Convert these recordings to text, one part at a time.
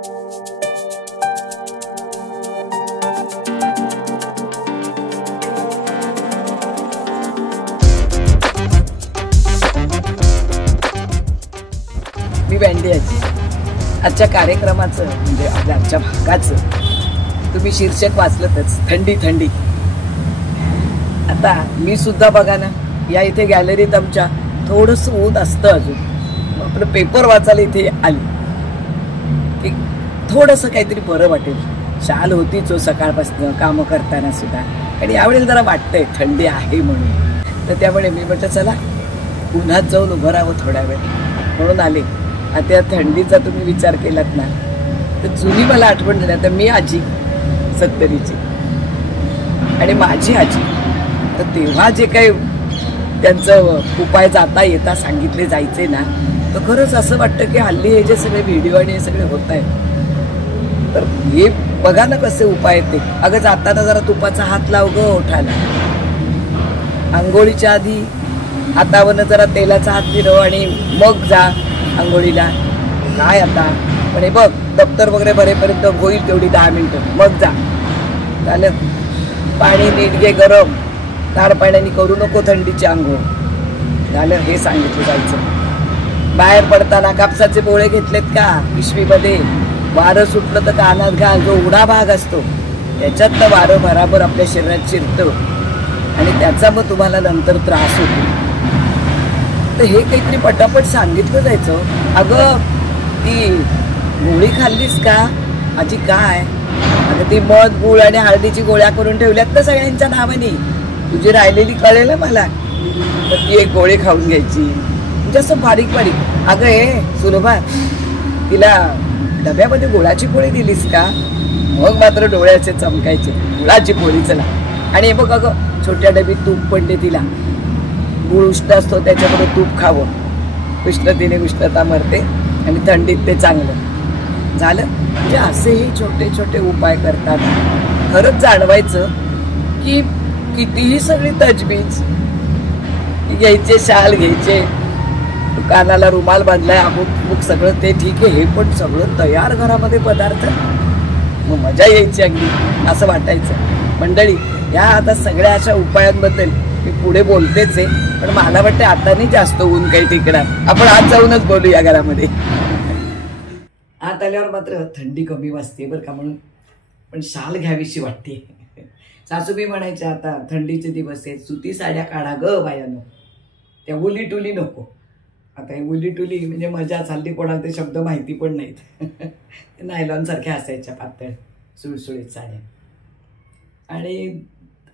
मी bandy आजी. आजच्या कार्यक्रमाचं म्हणजे आपल्या आजच्या भागाचं तुम्ही शीर्षक वाचलंतच, थंडी थंडी. आता मी सुद्धा बघा ना, या इथे गॅलरीत आमच्या थोडंसं ऊन असतं अजून. आपलं पेपर वाचायला इथे आली की थोडंसं काहीतरी बरं वाटेल. शाल होतीच हो सकाळपासून कामं करताना सुद्धा, आणि यावेळेला जरा वाटतंय थंडी आहे म्हणून. तर त्यामुळे मी म्हटलं चला उन्हात जाऊन उभं राहावं थोड्या वेळ म्हणून आले. आता या थंडीचा तुम्ही विचार केलात ना, तर जुनी मला आठवण झाली. आता मी आजी 70ची आणि माझी आजी, तर तेव्हा जे काही त्यांचं उपाय जाता येता सांगितले जायचे ना, तर खरंच असं वाटतं की हल्ली हे जे सगळे व्हिडिओ आणि हे सगळे होत आहेत, तर हे बघा ना कसे उपाय आहेत ते. अगं जाताना जरा तुपाचा हात लाव ग ओठाला, आंघोळीच्या आधी हातावरनं जरा तेलाचा हात फिरव आणि मग जा आंघोळीला. काय आता पण हे बघ, दप्तर वगैरे भरेपर्यंत होईल तेवढी 10 मिनिटं, मग जा. झालं. पाणी नीट घे गरम, ताड पाण्याने करू नको थंडीची आंघोळ. झालं, हे सांगितलं जायचं. बाहेर पडताना कापसाचे बोळे घेतलेत का पिशवीमध्ये, वारं सुटलं तर कानात घाल. जो उघडा भाग असतो त्याच्यात तर वारं बराबर आपल्या शरीरात शिरतं आणि त्याचा मग तुम्हाला नंतर त्रास होतो. तर हे काहीतरी पटापट सांगितलं जायचं. अगं ती गोळी खाल्लीस का आजी? काय अगं ती मध गुळ आणि हळदीची गोळ्या करून ठेवल्यात तर सगळ्यांच्या नावाने, तुझी राहिलेली कळेल मला. तर ती एक गोळी खाऊन घ्यायची, म्हणजे असं बारीक बारीक. अगं हे सुलभा, तिला डब्यामध्ये गुळाची पोळी दिलीस का? मग मात्र डोळ्याचे चमकायचे, गुळाची पोळी चला. आणि बघ अगं छोट्या डबीत तूप पण दे तिला. गुळ उष्ण असतो त्याच्यामध्ये तूप खावं, उष्णतेने उष्णता मरते आणि थंडीत ते चांगलं. झालं. म्हणजे असेही छोटे छोटे उपाय करतात. खरंच जाणवायचं की कितीही सगळी तजवीज घ्यायचे, शाल घ्यायचे, कानाला रुमाल बांधलाय, अमुक सगळं ते ठीक आहे, हे पण सगळं तयार घरामध्ये पदार्थ, मग मजा यायची अगदी असं वाटायचं. मंडळी, ह्या आता सगळ्या अशा उपायांबद्दल मी पुढे बोलतेच आहे, पण मला वाटतं आता नाही जास्त ऊन काही टिकणार. आपण आज जाऊनच बोलू या घरामध्ये. आत आल्यावर मात्र थंडी कमी वाजते बरं का, म्हणून पण शाल घ्यावीशी वाटते. सासूबाई म्हणायच्या आता थंडीचे दिवस आहेत, सुती साड्या काढा ग बायानो, त्या उली टुली नको. आता हे उली टुली म्हणजे मजा चालली, कोणाला ते शब्द माहिती पण नाहीत. नायलॉन सारख्या असायच्या पातळ सुळसुळीत साड्या. आणि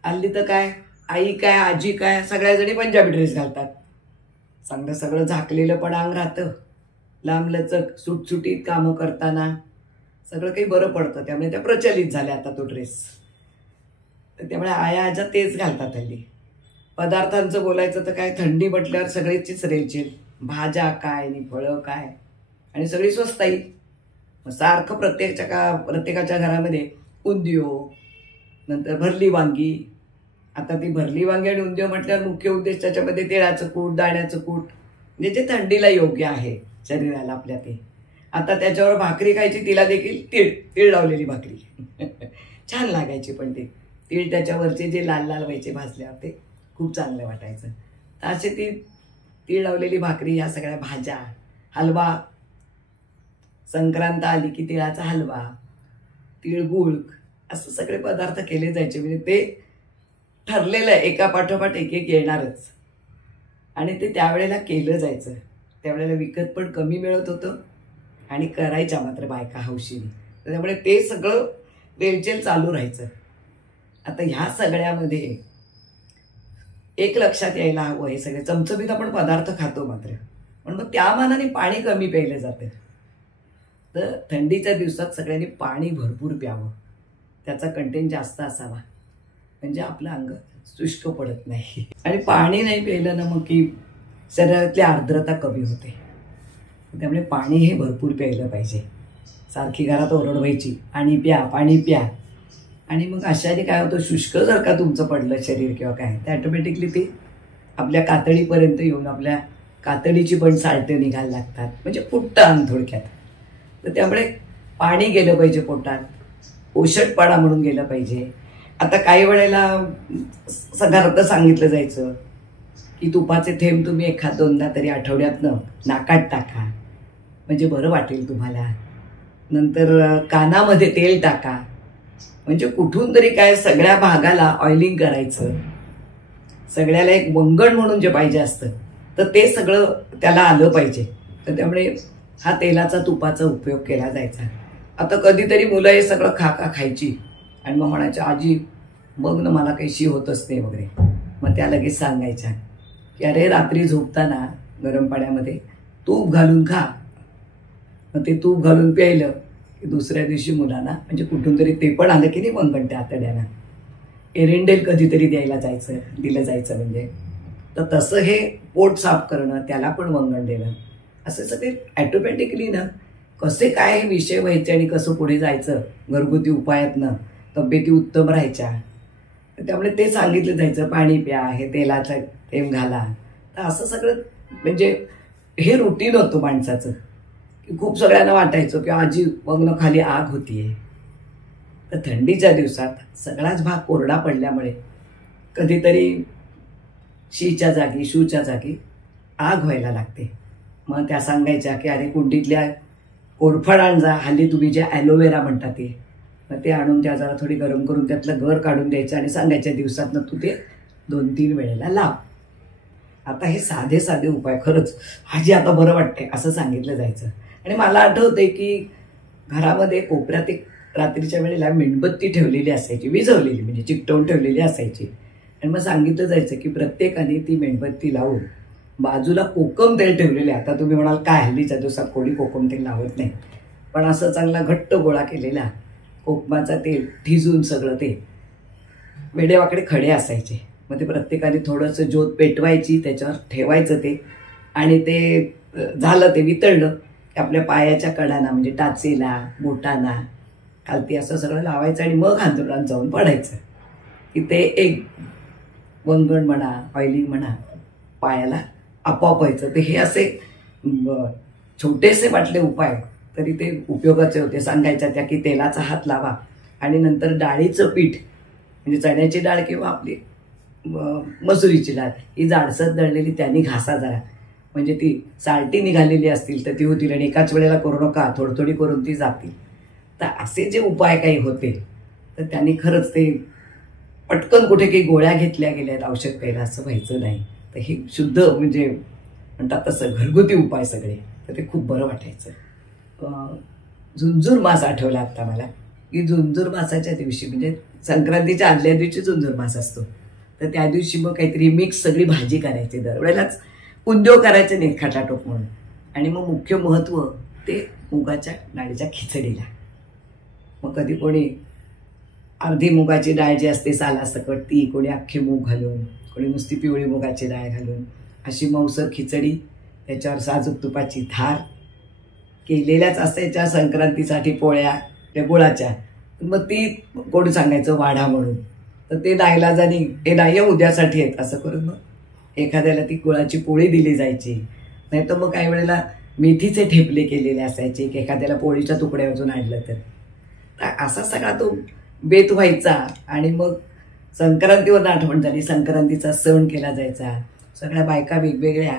हल्ली तर काय आई काय आजी काय सगळ्याजणी पंजाबी ड्रेस घालतात. चांगलं सगळं झाकलेलं पण अंग राहतं, लांबलचक सुटसुटीत कामं करताना सगळं काही बरं पडतं. त्यामुळे त्या प्रचलित झाल्या आता तो ड्रेस. तर त्यामुळे आया आजा तेच घालतात हल्ली. पदार्थांचं बोलायचं तर काय, थंडी म्हटल्यावर सगळीचीच रेलचेल. भाज्या काय आणि फळं काय, आणि सगळी स्वस्ताई. सारखं प्रत्येकाच्या घरामध्ये उंदियो, नंतर भरली वांगी. आता ती भरली वांगी आणि उंदियो म्हटल्यावर मुख्य उद्देश त्याच्यामध्ये तिळाचं कूट, दाण्याचं कूट, म्हणजे जे थंडीला योग्य आहे शरीराला आपल्या. ते आता त्याच्यावर भाकरी खायची, तिला देखील तीळ लावलेली भाकरी छान लागायची. पण ते तीळ त्याच्यावरचे जे लाल लाल व्हायचे भाजल्यावर ते खूप चांगलं वाटायचं. तर असे ती तीळ लावलेली भाकरी, या सगळ्या भाज्या, हलवा. संक्रांत आली की तिळाचा हलवा, तिळगुळ, असं सगळे पदार्थ केले जायचे. म्हणजे ते ठरलेलं आहे, एका पाठोपाठ एक एक येणारच. आणि ते त्यावेळेला केलं जायचं. त्यावेळेला विकत पण कमी मिळत होतं आणि करायच्या मात्र बायका हौशीने. त्यामुळे ते सगळं रेलचेल चालू राहायचं. आता ह्या सगळ्यामध्ये एक लक्षात यायला हवं, हे सगळे चमचमीत आपण पदार्थ खातो मात्र, पण मग त्या मानाने पाणी कमी प्यायलं जातं. तर थंडीच्या दिवसात सगळ्यांनी पाणी भरपूर प्यावं, त्याचा कंटेंट जास्त असावा, म्हणजे आपलं अंग शुष्क पडत नाही. आणि पाणी नाही प्यायलं ना मग की शरीरातली आर्द्रता कमी होते. त्यामुळे पाणी हे भरपूर प्यायलं पाहिजे. सारखी घरात ओरड व्हायची, पाणी प्या पाणी प्या. आणि मग अशाने काय होतं, शुष्क जर का तुमचं पडलं शरीर किंवा काय, तर ॲटोमॅटिकली ते आपल्या कातडीपर्यंत येऊन आपल्या कातडीची पण साल्टं निघायला लागतात, म्हणजे फुटतं अंग थोडक्यात. तर त्यामुळे पाणी गेलं पाहिजे पोटात, पोषटपणा म्हणून गेलं पाहिजे. आता काही वेळेला घरात सांगितलं जायचं की तुपाचे थेंब तुम्ही एखाद दोनदा तरी आठवड्यातनं नाकात टाका म्हणजे बरं वाटेल तुम्हाला. नंतर कानामध्ये तेल टाका, म्हणजे कुठून तरी काय सगळ्या भागाला ऑइलिंग करायचं. सगळ्याला एक वंगण म्हणून जे पाहिजे असतं तर ते सगळं त्याला आलं पाहिजे. तर त्यामुळे हा तेलाचा तुपाचा उपयोग केला जायचा. आता कधीतरी मुलं हे सगळं खायची आणि मग म्हणायचं आजी मग ना मला काही शी होतच नाही वगैरे. मग त्या लगेच सांगायच्या की अरे रात्री झोपताना गरम पाण्यामध्ये तूप घालून खा. मग ते तूप घालून प्यायलं की दुसऱ्या दिवशी मुलांना म्हणजे कुठून तरी ते पण आलं की नाही वंगण त्या आतड्यानं. एरेंडेल कधीतरी दिलं जायचं म्हणजे. तर तसं हे पोट साफ करणं, त्याला पण वंगण देणं, असं सगळे ॲटोमॅटिकली ना कसे काय हे विषय व्हायचे आणि कसं पुढे जायचं घरगुती उपायातनं तब्येती उत्तम राहायच्या. त्यामुळे ते सांगितलं जायचं पाणी प्या, हे तेलाचा थेंब घाला. तर असं सगळं म्हणजे हे रुटीन होतं माणसाचं. की खूप सगळ्यांना वाटायचं की आजी मग खाली आग होतीये. तर थंडीच्या दिवसात सगळाच भाग कोरडा पडल्यामुळे कधीतरी शीच्या जागी शूच्या जागी आग व्हायला लागते. मग त्या सांगायच्या की अरे कुंडीतल्या कोरफड आण जा, हल्ली तुम्ही जे ॲलोवेरा म्हणता ते, मग ते आणून त्या जरा थोडी गरम करून त्यातलं गर काढून द्यायचं आणि सांगायच्या दिवसातनं तू ते 2-3 वेळेला लाव. आता हे साधे साधे उपाय खरंच आजी आता बरं वाटते असं सांगितलं जायचं. आणि मला आठवतंय की घरामध्ये कोपऱ्यात एक रात्रीच्या वेळेला मेणबत्ती ठेवलेली असायची, विझवलेली म्हणजे चिकटवून ठेवलेली असायची. आणि मग सांगितलं जायचं की प्रत्येकाने ती मेणबत्ती लावून बाजूला कोकम तेल ठेवलेले. आता तुम्ही म्हणाल काय हल्लीच्या दिवसात कोणी कोकम तेल लावत नाही, पण असं चांगला घट्ट गोळा केलेला कोकमाचा तेल ठिजून सगळं ते वेडेवाकडे खडे असायचे. मग ते प्रत्येकाने थोडंसं ज्योत पेटवायची, त्याच्यावर ठेवायचं ते, आणि ते झालं ते वितळलं की आपल्या पायाच्या कडांना म्हणजे टाचेला बोटांना खालती असं सगळं लावायचं आणि मग अंथरुणात जाऊन पडायचं की ते एक वंगण म्हणा ऑइलिंग म्हणा पायाला आपोआप व्हायचं. ते हे असे छोटेसे वाटले उपाय तरी ते उपयोगाचे होते. सांगायच्या त्या की तेलाचा हात लावा आणि नंतर डाळीचं पीठ म्हणजे चण्याची डाळ किंवा आपली मसुरीची डाळ ही जाडसर दळलेली त्यांनी घासा जरा, म्हणजे ती साल्टी निघालेली असतील तर ती होतील आणि एकाच वेळेला करू नका, थोडी थोडी करून ती जातील. तर असे जे उपाय काही होते तर त्यांनी खरंच ते पटकन कुठे काही गोळ्या घेतल्या गेल्यात औषध प्यायला असं व्हायचं नाही. तर हे शुद्ध म्हणजे म्हणतात तसं घरगुती उपाय सगळे, तर ते खूप बरं वाटायचं. झुंजूर मास आठवला आत्ता मला की झुंजूर मासाच्या दिवशी म्हणजे संक्रांतीच्या आदल्या दिवशी झुंजूर मास असतो. तर त्या दिवशी मग काहीतरी मिक्स सगळी भाजी करायची, दरवेळेलाच उंद्यो करायचे नाही खटाटोप म्हणून. आणि मग मुख्य महत्त्व ते मुगाच्या डाळीच्या खिचडीला. मग कधी कोणी अर्धी मुगाची डाळ जी असते सालासकट ती, कोणी अख्खे मूग घालून, कोणी नुसती पिवळी मुगाची डाळ घालून अशी मौसर खिचडी, त्याच्यावर साजूक तुपाची धार केलेल्याच असायच्या. संक्रांतीसाठी पोळ्या त्या गुळाच्या, मग ती कोण सांगायचं वाढा म्हणून, तर ते नाईलाजानी हे नाही उद्यासाठी आहेत असं करून मग एखाद्याला ती गुळाची पोळी दिली जायची. नाही तर मग काही वेळेला मेथीचे ठेपले केलेले असायचे की एखाद्याला पोळीच्या तुकड्या वाजून आणलं तर. असा सगळा तो बेत व्हायचा. आणि मग संक्रांतीवर आठवण झाली, संक्रांतीचा सण केला जायचा. सगळ्या बायका वेगवेगळ्या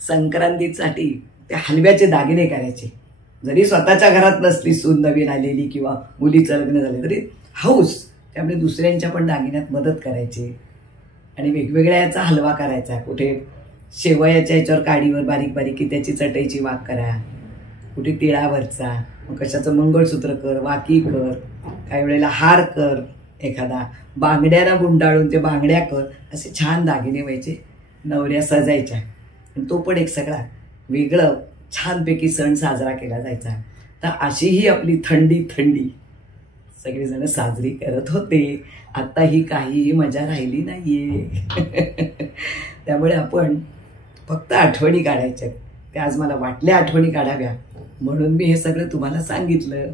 संक्रांतीसाठी त्या हलव्याचे दागिने करायचे. जरी स्वतःच्या घरात नसली सून नवीन आलेली किंवा मुलीचं लग्न झाले तरी हौस, त्यामुळे दुसऱ्यांच्या पण दागिन्यात मदत करायची. आणि वेगवेगळ्या याचा हलवा करायचा. कुठे शेवयाच्या याच्यावर काडीवर बारीक बारीक की त्याची चटईची वाक करा, कुठे तिळावरचा, मग कशाचं मंगळसूत्र कर, वाकी कर, काही वेळेला हार कर, एखादा बांगड्याला गुंडाळून ते बांगड्या कर, असे छान दागिने व्हायचे. नवऱ्या सजायच्या. तो पण एक सगळा वेगळं छानपैकी सण साजरा केला जायचा. तर अशीही आपली थंडी सगळेजण साजरी करत होते. आता ही काहीही मजा राहिली नाहीये. त्यामुळे आपण फक्त आठवणी काढायच्या. त्या आज मला वाटल्या आठवणी काढाव्या म्हणून मी हे सगळं तुम्हाला सांगितलं.